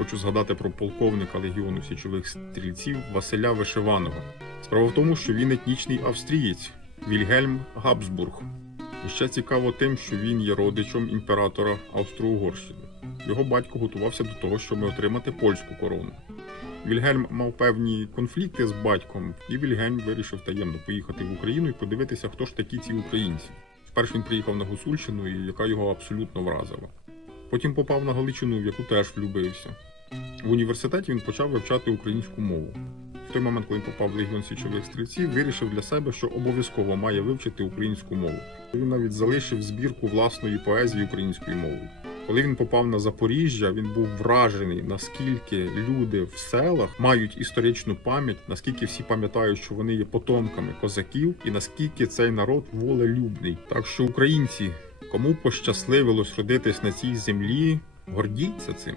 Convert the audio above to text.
хочу згадати про полковника легіону січових стрільців Василя Вишиваного. Справа в тому, що він етнічний австрієць Вільгельм Габсбург. І ще цікаво тим, що він є родичем імператора Австро-Угорщини. Його батько готувався до того, щоб отримати польську корону. Вільгельм мав певні конфлікти з батьком, і Вільгельм вирішив таємно поїхати в Україну і подивитися, хто ж такі ці українці. Спершу він приїхав на Гусульщину, яка його абсолютно вразила. Потім попав на Галичину, в яку теж влюбився. В університеті він почав вивчати українську мову. В той момент, коли попав в легіон січових стрільців, вирішив для себе, що обов'язково має вивчити українську мову. Він навіть залишив збірку власної поезії українською мовою. Коли він попав на Запоріжжя, він був вражений, наскільки люди в селах мають історичну пам'ять, наскільки всі пам'ятають, що вони є потомками козаків, і наскільки цей народ волелюбний. Так що українці, кому пощасливилось родитись на цій землі, гордіться цим.